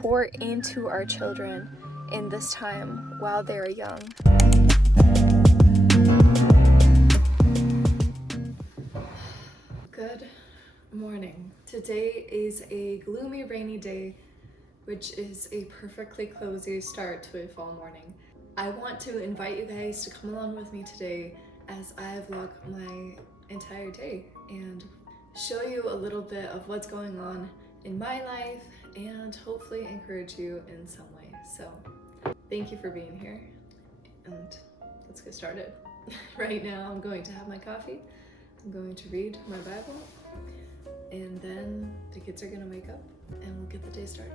pour into our children in this time while they're young. Good morning. Today is a gloomy, rainy day, which is a perfectly cozy start to a fall morning. I want to invite you guys to come along with me today as I vlog my entire day and show you a little bit of what's going on in my life and hopefully encourage you in some way. So thank you for being here and let's get started. Right now I'm going to have my coffee. I'm going to read my Bible and then the kids are gonna wake up and we'll get the day started.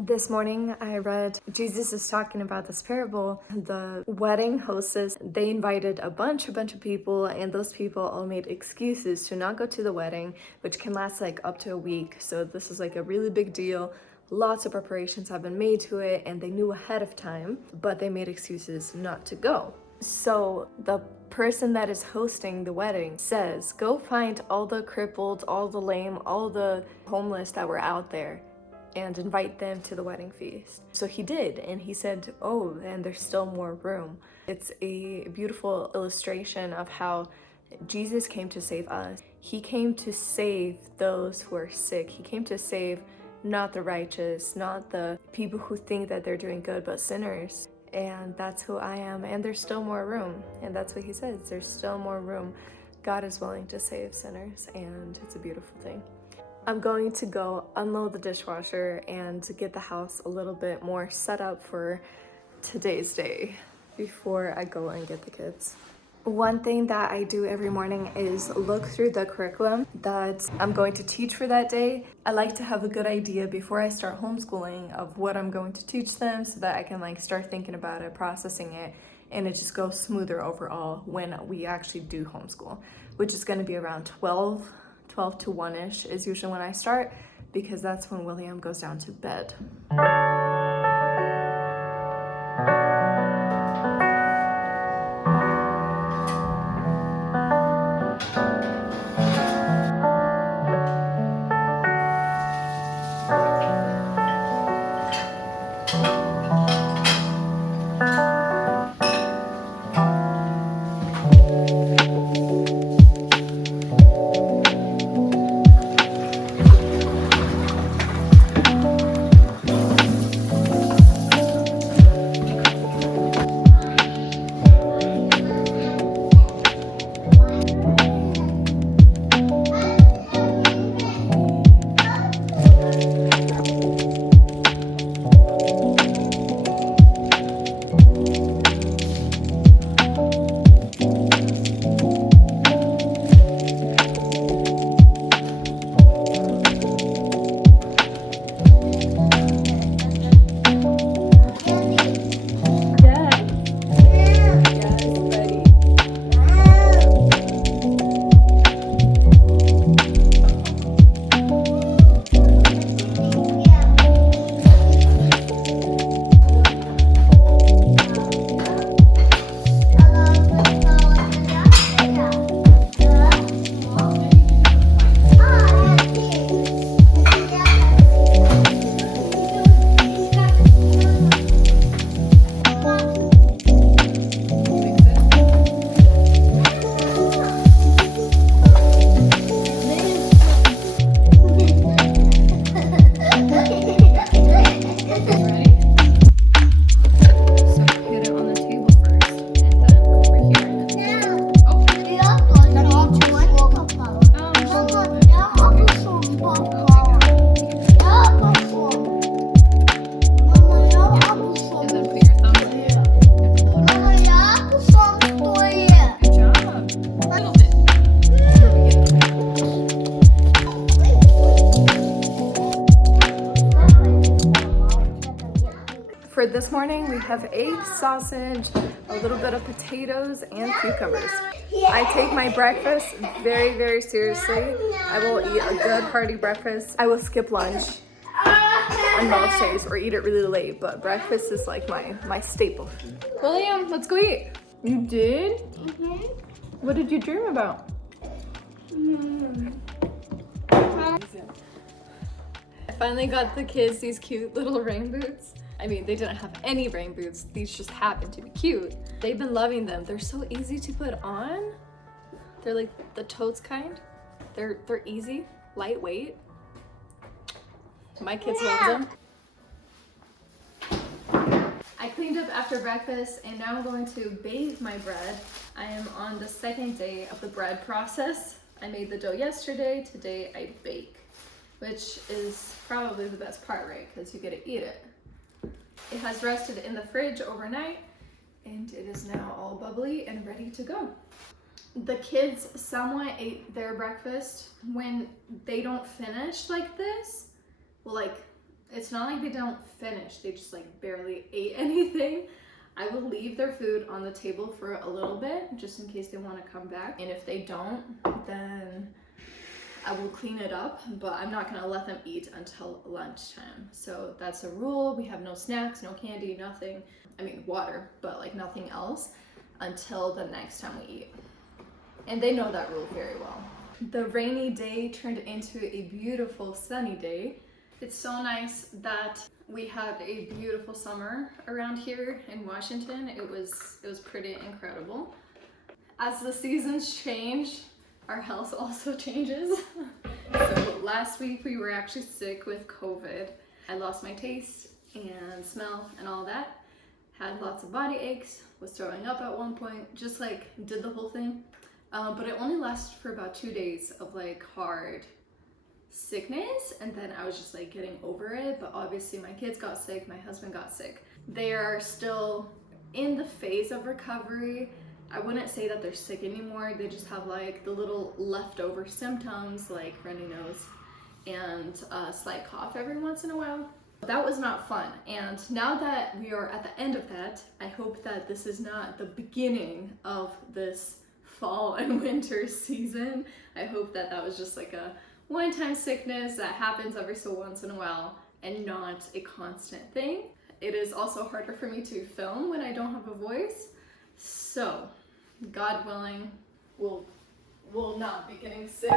This morning I read Jesus is talking about this parable. The wedding hostess, they invited a bunch of people, and those people all made excuses to not go to the wedding, which can last like up to a week. So this is like a really big deal. Lots of preparations have been made to it and they knew ahead of time, but they made excuses not to go. So the person that is hosting the wedding says, go find all the crippled, all the lame, all the homeless that were out there and invite them to the wedding feast. So he did, and he said, oh, and there's still more room. It's a beautiful illustration of how Jesus came to save us. He came to save those who are sick. He came to save not the righteous, not the people who think that they're doing good, but sinners. And that's who I am, and there's still more room. And that's what he says, there's still more room. God is willing to save sinners, and it's a beautiful thing. I'm going to go unload the dishwasher and get the house a little bit more set up for today's day before I go and get the kids. One thing that I do every morning is look through the curriculum that I'm going to teach for that day. I like to have a good idea before I start homeschooling of what I'm going to teach them so that I can like start thinking about it, processing it, and it just goes smoother overall when we actually do homeschool, which is going to be around 12 to 1-ish is usually when I start, because that's when William goes down to bed. For this morning, we have eggs, sausage, a little bit of potatoes, and cucumbers. I take my breakfast very, very seriously. I will eat a good hearty breakfast. I will skip lunch on most days or eat it really late, but breakfast is like my staple. William, let's go eat. You did? Mm-hmm. What did you dream about? I finally got the kids these cute little rain boots. I mean, they didn't have any rain boots. These just happened to be cute. They've been loving them. They're so easy to put on. They're like the totes kind. They're easy, lightweight. My kids love them. I cleaned up after breakfast and now I'm going to bake my bread. I am on the second day of the bread process. I made the dough yesterday. Today I bake, which is probably the best part, right? Because you get to eat it. It has rested in the fridge overnight and it is now all bubbly and ready to go. The kids somewhat ate their breakfast. When they don't finish like this, well, like, it's not like they don't finish, they just like barely ate anything. I will leave their food on the table for a little bit just in case they want to come back. And if they don't, then I will clean it up, but I'm not gonna let them eat until lunchtime. So that's a rule. We have no snacks, no candy, nothing. I mean, water, but like nothing else until the next time we eat. And they know that rule very well. The rainy day turned into a beautiful sunny day. It's so nice that we had a beautiful summer around here in Washington. It was pretty incredible. As the seasons change, our health also changes. So last week we were actually sick with COVID. I lost my taste and smell and all that. Had lots of body aches, was throwing up at one point, just like did the whole thing. But it only lasted for about 2 days of like hard sickness, and then I was just like getting over it. But obviously my kids got sick, my husband got sick. They are still in the phase of recovery. I wouldn't say that they're sick anymore. They just have like the little leftover symptoms like runny nose and a slight cough every once in a while. That was not fun. And now that we are at the end of that, I hope that this is not the beginning of this fall and winter season. I hope that that was just like a one-time sickness that happens every so once in a while and not a constant thing. It is also harder for me to film when I don't have a voice. So, God willing, we'll not be getting sick.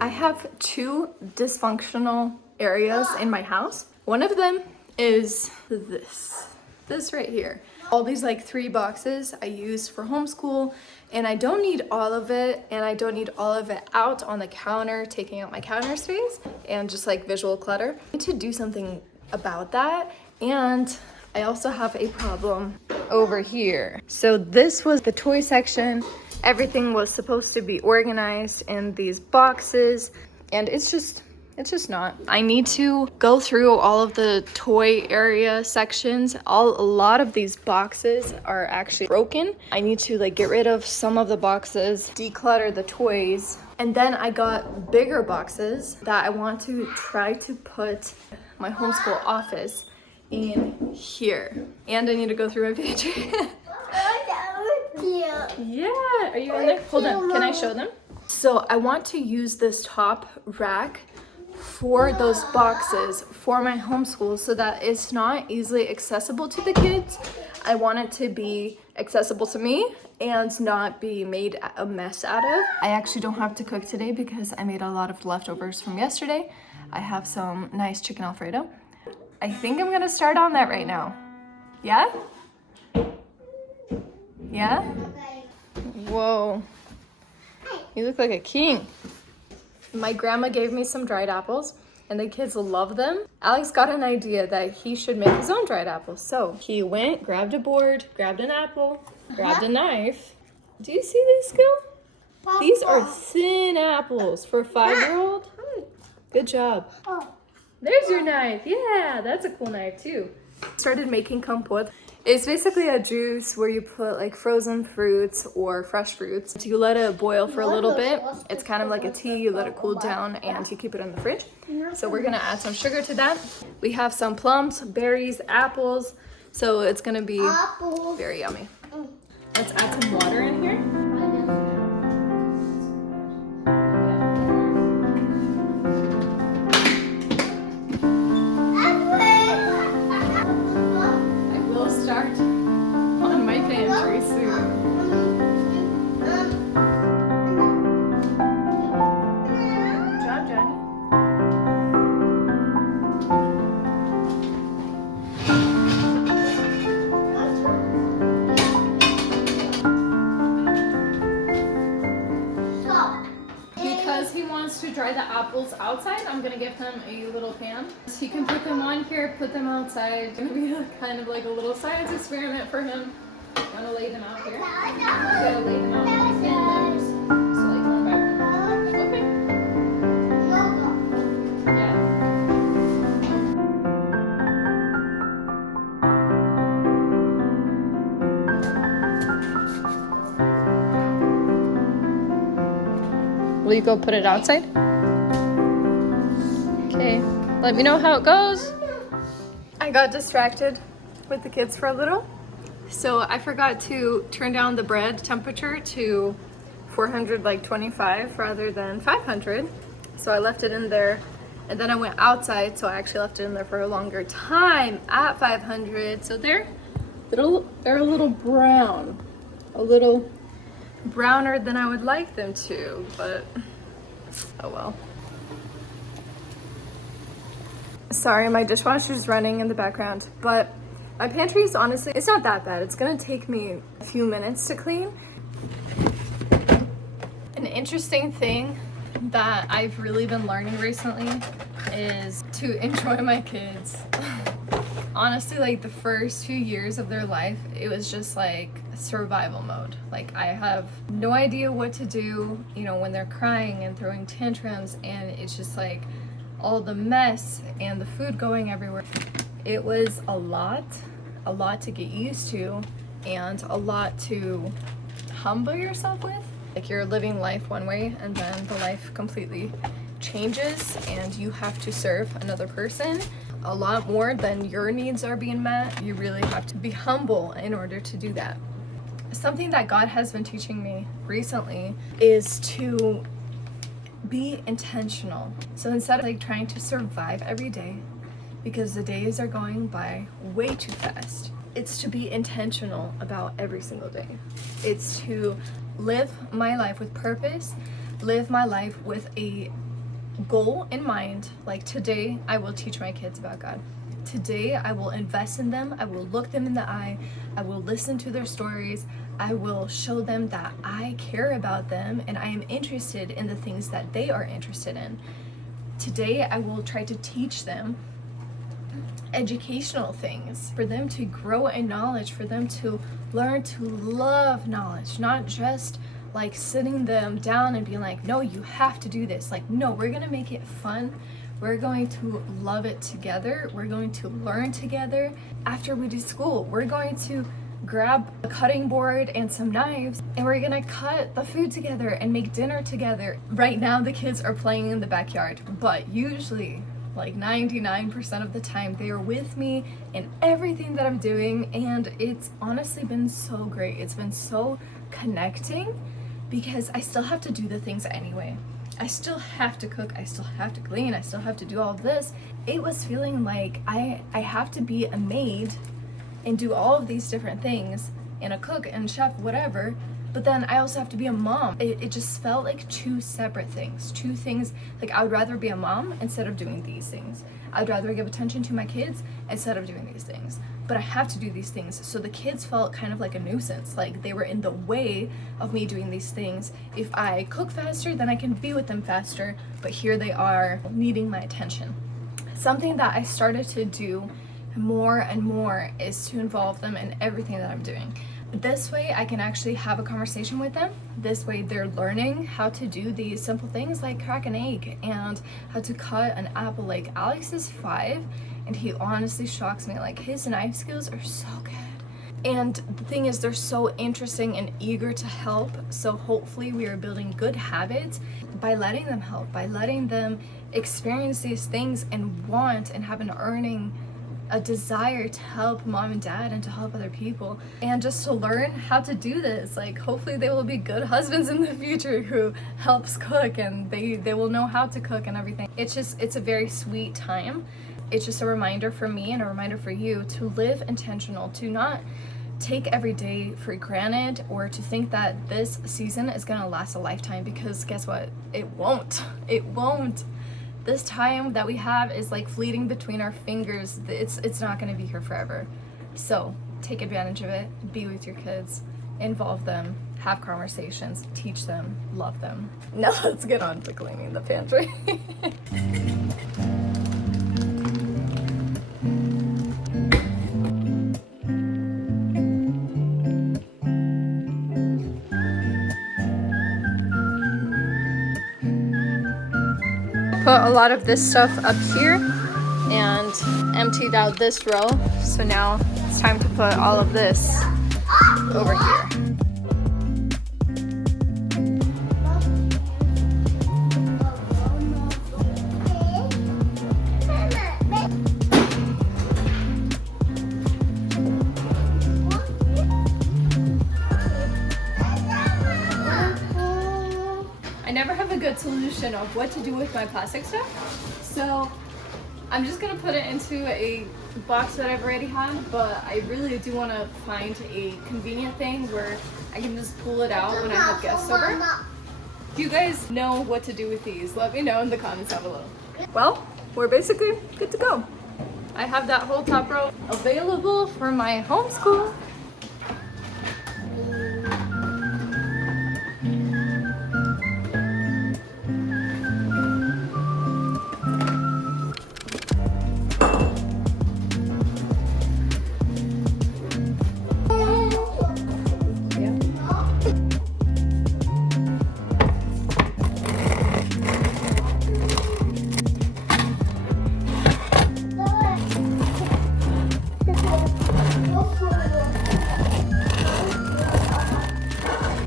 I have two dysfunctional areas in my house. One of them is this right here. All these like 3 boxes I use for homeschool, and I don't need all of it, and I don't need all of it out on the counter, taking up my counter space and just like visual clutter. I need to do something about that. And I also have a problem over here. So this was the toy section. Everything was supposed to be organized in these boxes, and it's just not. I need to go through all of the toy area sections. A lot of these boxes are actually broken. I need to like get rid of some of the boxes, declutter the toys. And then I got bigger boxes that I want to try to put my homeschool office in here. And I need to go through my pantry. Yeah, are you in there? Hold on, can I show them? So I want to use this top rack for those boxes for my homeschool so that it's not easily accessible to the kids. I want it to be accessible to me and not be made a mess out of. I actually don't have to cook today because I made a lot of leftovers from yesterday. I have some nice chicken Alfredo. I think I'm gonna start on that right now. Yeah? Yeah? Whoa. You look like a king. My grandma gave me some dried apples and the kids love them. Alex got an idea that he should make his own dried apples. So he went, grabbed a board, grabbed an apple, grabbed a knife. Do you see this skill? Papa. These are thin apples for a 5-year-old. Good job. There's your knife. Yeah, that's a cool knife too. Started making compote. It's basically a juice where you put like frozen fruits or fresh fruits. You let it boil for a little bit. It's kind of like a tea. You let it cool down and you keep it in the fridge. So we're gonna add some sugar to that. We have some plums, berries, apples. So it's gonna be very yummy. Let's add some water in here. To dry the apples outside, I'm gonna give him a little pan. So he can put them on here, put them outside. It's gonna be kind of like a little science experiment for him. I'm gonna lay them out here. I'm gonna lay them out in thin layers. So like one by one. Okay. Yeah. Will you go put it outside? Okay, let me know how it goes. I got distracted with the kids for a little. So I forgot to turn down the bread temperature to 425 rather than 500. So I left it in there and then I went outside. So I actually left it in there for a longer time at 500. So they're a little brown, a little browner than I would like them to, but oh well. Sorry, my dishwasher's running in the background, but my pantry is honestly, it's not that bad. It's gonna take me a few minutes to clean. An interesting thing that I've really been learning recently is to enjoy my kids. Honestly, like the first few years of their life, it was just like survival mode. Like I have no idea what to do, you know, when they're crying and throwing tantrums, and it's just like all the mess and the food going everywhere. It was a lot to get used to and a lot to humble yourself with. Like you're living life one way and then the life completely changes and you have to serve another person a lot more than your needs are being met. You really have to be humble in order to do that. Something that God has been teaching me recently is to be intentional. So instead of like trying to survive every day, because the days are going by way too fast, it's to be intentional about every single day. It's to live my life with purpose, live my life with a goal in mind. Like today I will teach my kids about God. Today I will invest in them. I will look them in the eye. I will listen to their stories. I will show them that I care about them and I am interested in the things that they are interested in. Today I will try to teach them educational things for them to grow in knowledge, for them to learn to love knowledge, not just like sitting them down and being like, no, you have to do this. Like, no, we're gonna make it fun. We're going to love it together. We're going to learn together. After we do school, we're going to grab a cutting board and some knives and we're gonna cut the food together and make dinner together. Right now the kids are playing in the backyard, but usually like 99% of the time they are with me in everything that I'm doing, and it's honestly been so great. It's been so connecting because I still have to do the things anyway. I still have to cook, I still have to clean, I still have to do all of this. It was feeling like I have to be a maid and do all of these different things and a cook and chef, whatever, but then I also have to be a mom. It just felt like two separate things, two things. Like I would rather be a mom instead of doing these things. I'd rather give attention to my kids instead of doing these things. But I have to do these things. So the kids felt kind of like a nuisance, like they were in the way of me doing these things. If I cook faster, then I can be with them faster, but here they are needing my attention. Something that I started to do more and more is to involve them in everything that I'm doing. This way I can actually have a conversation with them. This way they're learning how to do these simple things like crack an egg and how to cut an apple. Like Alex is 5 and he honestly shocks me. Like his knife skills are so good. And the thing is, they're so interesting and eager to help. So hopefully we are building good habits by letting them help, by letting them experience these things and want and have a desire to help mom and dad and to help other people, and just to learn how to do this. Like hopefully they will be good husbands in the future who helps cook, and they will know how to cook and everything. It's a very sweet time. It's just a reminder for me and a reminder for you to live intentional, to not take every day for granted, or to think that this season is gonna last a lifetime, because guess what? It won't. It won't. This time that we have is like fleeting between our fingers. It's not gonna be here forever. So take advantage of it, be with your kids, involve them, have conversations, teach them, love them. Now let's get on to cleaning the pantry. Put a lot of this stuff up here and emptied out this row. So now it's time to put all of this over here. I never have a good solution of what to do with my plastic stuff, so I'm just gonna put it into a box that I've already had, but I really do want to find a convenient thing where I can just pull it out when I have guests over. If you guys know what to do with these, let me know in the comments down below. Well, we're basically good to go. I have that whole top row available for my homeschool.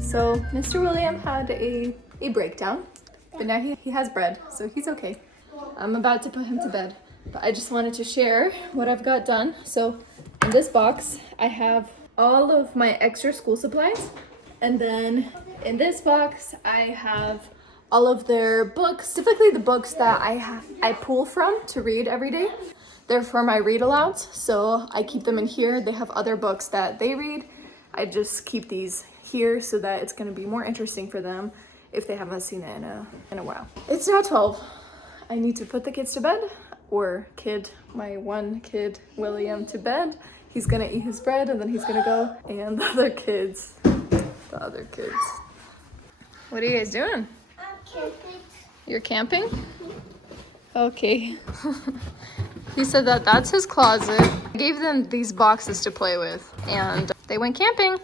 So Mr. William had a breakdown, but now he has bread, so he's okay. I'm about to put him to bed, but I just wanted to share what I've got done. So in this box, I have all of my extra school supplies. And then in this box, I have all of their books, typically the books that I pull from to read every day. They're for my read alouds, so I keep them in here. They have other books that they read. I just keep these here so that it's going to be more interesting for them if they haven't seen it in a while. It's now 12. I need to put the kids to bed, or my one kid, William, to bed. He's going to eat his bread and then he's going to go, and the other kids. What are you guys doing? I'm camping. You're camping? Okay. He said that that's his closet. I gave them these boxes to play with and they went camping.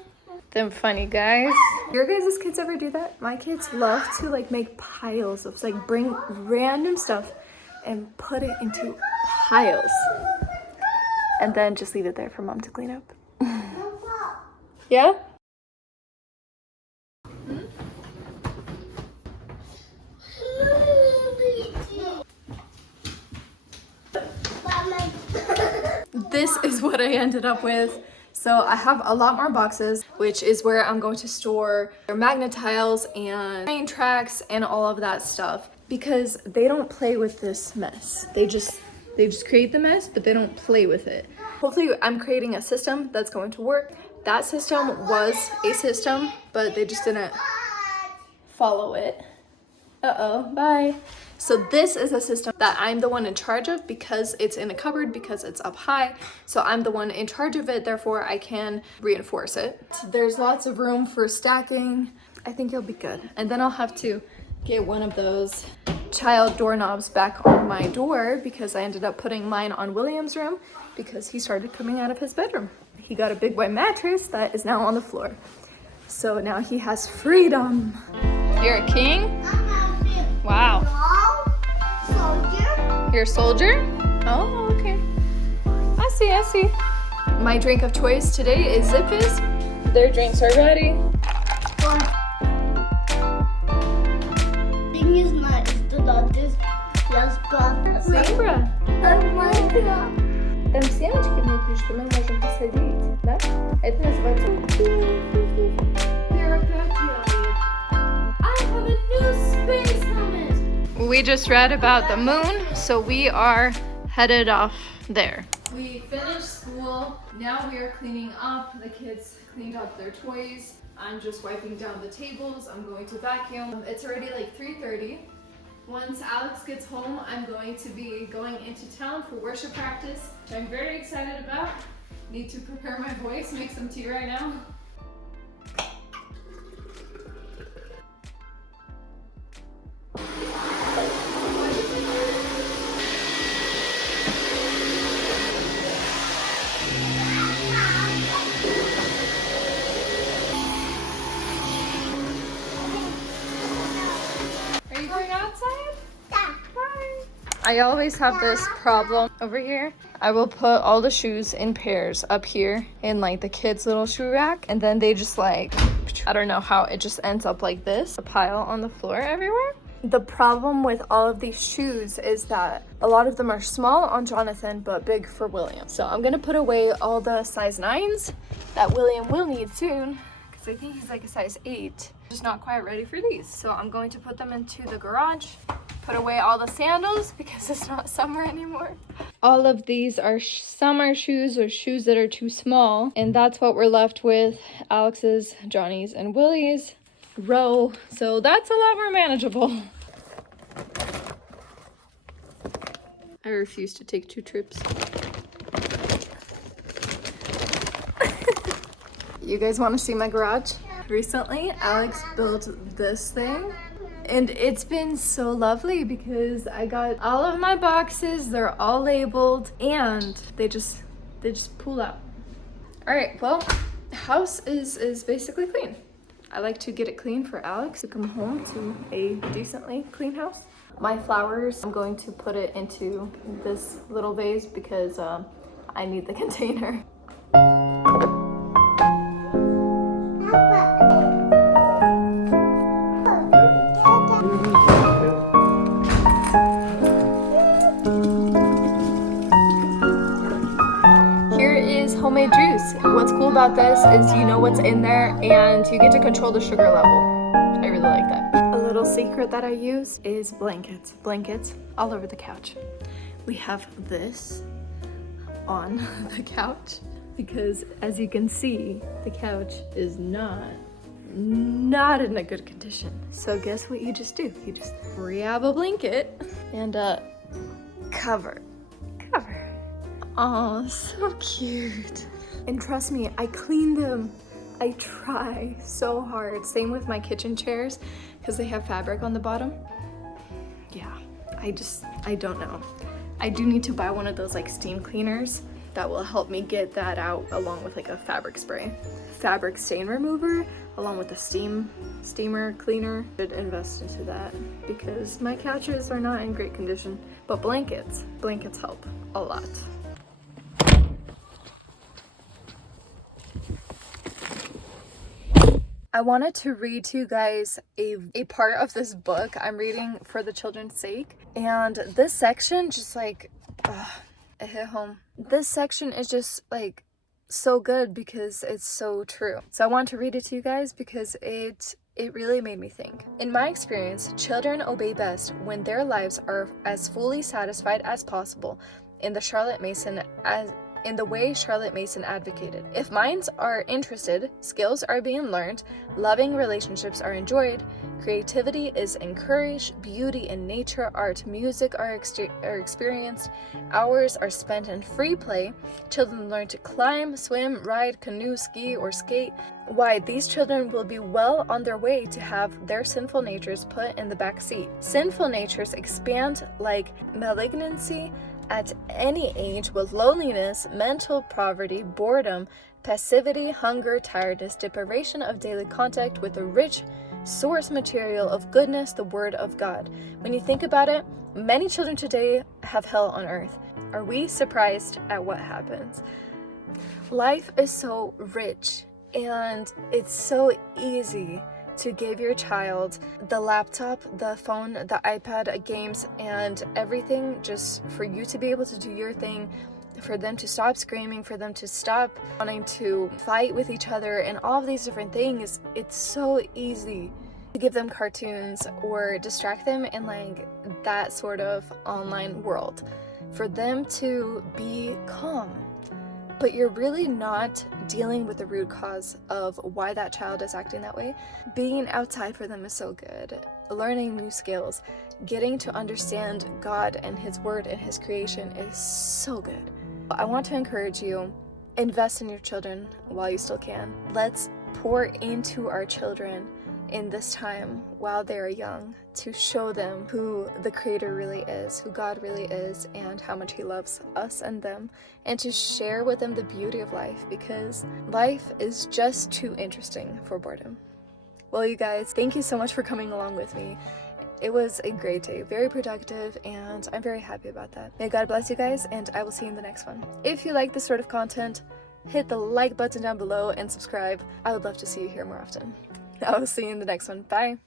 Them funny guys. Your guys' kids ever do that? My kids love to like make piles of, like, bring random stuff and put it into piles and then just leave it there for mom to clean up. Yeah? This is what I ended up with. So I have a lot more boxes, which is where I'm going to store their magnet tiles and train tracks and all of that stuff, because they don't play with this mess. They just create the mess, but they don't play with it. Hopefully I'm creating a system that's going to work. That system was a system, but they just didn't follow it. Uh-oh, bye. So this is a system that I'm the one in charge of because it's in a cupboard, because it's up high. So I'm the one in charge of it, therefore I can reinforce it. There's lots of room for stacking. I think it'll be good. And then I'll have to get one of those child doorknobs back on my door, because I ended up putting mine on William's room because he started coming out of his bedroom. he got a big white mattress that is now on the floor. So now he has freedom. You're a king? Wow. Soldier. You're a soldier? Oh, okay. I see. My drink of choice today is Zippers. Their drinks are ready. Симбра? Там семечки внутри, что мы можем посадить, да? Это называется I have a new space helmet. We just read about the moon, so we are headed off there. We finished school. Now we are cleaning up. The kids cleaned up their toys. I'm just wiping down the tables. I'm going to vacuum. It's already like 3:30. Once Alex gets home, I'm going to be going into town for worship practice, which I'm very excited about. Need to prepare my voice, make some tea right now. Are you going outside? I always have this problem over here. I will put all the shoes in pairs up here in like the kids' little shoe rack, and then they just like, I don't know how it just ends up like this, a pile on the floor everywhere. The problem with all of these shoes is that a lot of them are small on Jonathan but big for William. So I'm gonna put away all the size 9s that William will need soon, because I think he's like a size 8. Just not quite ready for these. So I'm going to put them into the garage, put away all the sandals because it's not summer anymore. All of these are summer shoes or shoes that are too small, and that's what we're left with, Alex's, Johnny's, and Willie's row. So that's a lot more manageable. I refuse to take 2 trips. You guys want to see my garage? Recently, Alex built this thing, and it's been so lovely because I got all of my boxes, they're all labeled, and they just pull out. All right, well, house is basically clean. I like to get it clean for Alex to come home to a decently clean house. My flowers, I'm going to put it into this little vase because I need the container. Here is homemade juice. What's cool about this is you know what's in there and you get to control the sugar level. I really like that. A little secret that I use is blankets. Blankets all over the couch. We have this on the couch because, as you can see, the couch is not in a good condition. So guess what you just do? You just grab a blanket and cover. Oh, so cute. And trust me, I clean them. I try so hard. Same with my kitchen chairs because they have fabric on the bottom. Yeah, I don't know. I do need to buy one of those like steam cleaners that will help me get that out, along with like a fabric spray. Fabric stain remover along with a steamer cleaner. I should invest into that because my couches are not in great condition. But blankets help a lot. I wanted to read to you guys a part of this book I'm reading for the children's sake, and this section just like it hit home. This section is just like so good because it's so true. So I want to read it to you guys because it really made me think. In my experience, children obey best when their lives are as fully satisfied as possible in the way Charlotte Mason advocated. If minds are interested, skills are being learned, loving relationships are enjoyed, creativity is encouraged, beauty in nature, art, music are experienced, hours are spent in free play, children learn to climb, swim, ride, canoe, ski, or skate, why, these children will be well on their way to have their sinful natures put in the back seat. Sinful natures expand like malignancy, at any age with loneliness, mental poverty, boredom, passivity, hunger, tiredness, deprivation of daily contact with the rich source material of goodness, the Word of God. When you think about it, many children today have hell on earth. Are we surprised at what happens? Life is so rich and it's so easy to give your child the laptop, the phone, the iPad, games, and everything just for you to be able to do your thing, for them to stop screaming, for them to stop wanting to fight with each other and all of these different things. It's so easy to give them cartoons or distract them in like that sort of online world for them to be calm. But you're really not dealing with the root cause of why that child is acting that way. Being outside for them is so good. Learning new skills, getting to understand God and His Word and His creation is so good. I want to encourage you, invest in your children while you still can. Let's pour into our children in this time while they are young to show them who the Creator really is, who God really is, and how much He loves us and them, and to share with them the beauty of life, because life is just too interesting for boredom. Well, you guys, thank you so much for coming along with me. It was a great day, very productive, and I'm very happy about that. May God bless you guys, and I will see you in the next one. If you like this sort of content, hit the like button down below and subscribe. I would love to see you here more often. I will see you in the next one. Bye.